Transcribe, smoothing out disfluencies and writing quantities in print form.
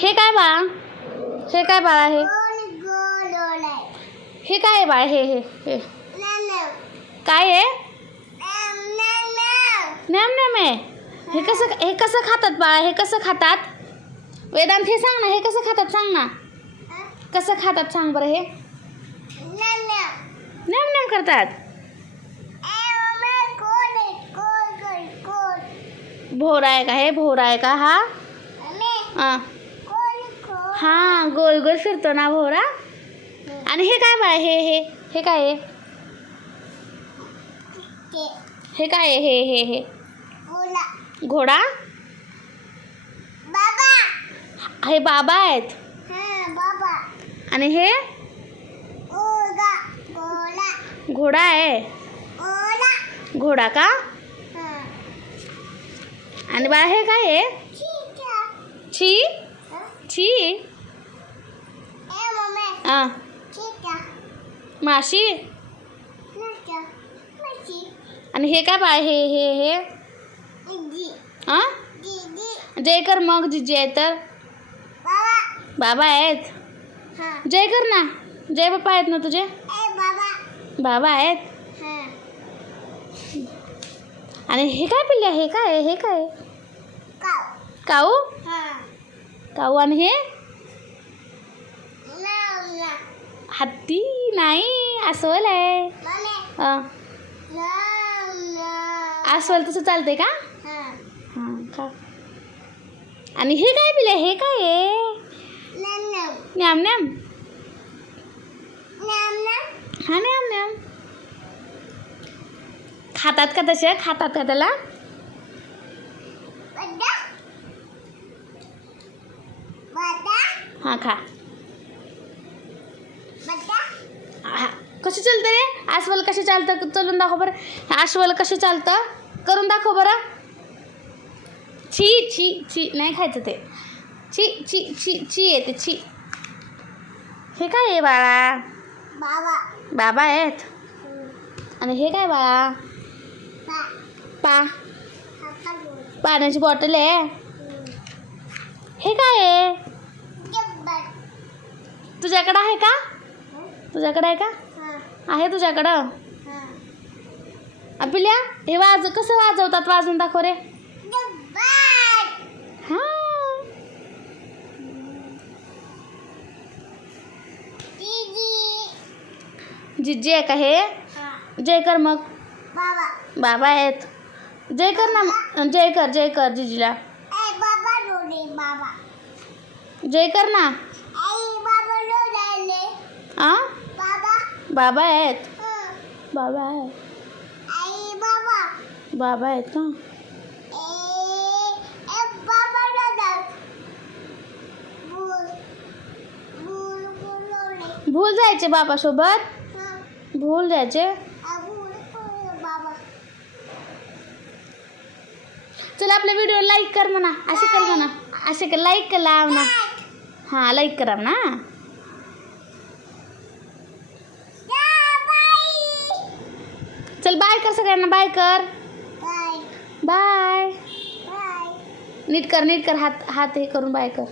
हे काय बाळा? हे काय बाळा? हे काय आहे बाळा? हे काय आहे? नॅम नॅम आहे. हे कसं खातात बाळा? हे कसं खातात? वेदांत हे सांग ना, हे कसं खातात सांग ना. कसं खातात सांग बरं. हे नॅम नॅम करतात. भोवरा आहे का? हे भोवरा आहे का हा? हा, गोल गोल फिरतो ना भोवरा. आणि हे काय बाळ? हे काय आहे? हे काय आहे? हे घोडा. हे बाबा आहेत. आणि हे घोडा आहे. घोडा का? आणि बाळा हे काय आहे? ची ची माशी. आणि हे काय बाळ? हे जय कर मग. जिजी आहे तर बाबा आहेत. जय कर ना. जय बाप्पा आहेत ना तुझे? बाबा आहेत. आणि हे काय पिल्ल्या? हे काय? हे काय? काऊ. काऊ. आणि हे हत्ती नाही, अस्वल आहे. अस्वल तसं चालते का? हां का. आणि हे काय पिल्ल्या? हे काय आहे? नॅम नॅम. हा नॅम नॅम. खातात का तसे? खातात का त्याला? हां खा. कशी चालतं रे? अस्वल कशी चालतं? चलून दाखव बरं. अस्वल कशी चालतं? करून दाखव बरं. छी छी छी. नाही खायचं ते. छी छी छी छी येते छी. हे काय आहे बाळा? बाबा आहेत. आणि हे काय बाळा? पाण्याची बॉटल आहे. हे काय आहे? तुझ्याकडं आहे का? तुझ्याकडं आहे का? आहे तुझ्याकडं? पिल्या हे कसं वाजवतात? वाजवून दाखव रे. हां. जिज्जी आहे का हे? जय कर मग. बाबा आहेत. जय कर ना. जय कर. जय कर जिजीला. जय कर ना. बाबा आहेत. बाबा आहेत. बाबा आहेत का? भूल जायचे बाबासोबत. भूल जायचे. चला आपल्या व्हिडिओ लाईक कर म्हणा. असे कर म्हणा. असे कर. लाईक करा म्हणा. हां लाईक करा म्हणा. चल बाय कर सगळ्यांना. बाय कर. बाय. नीट कर. नीट कर. हात हे करून बाय कर.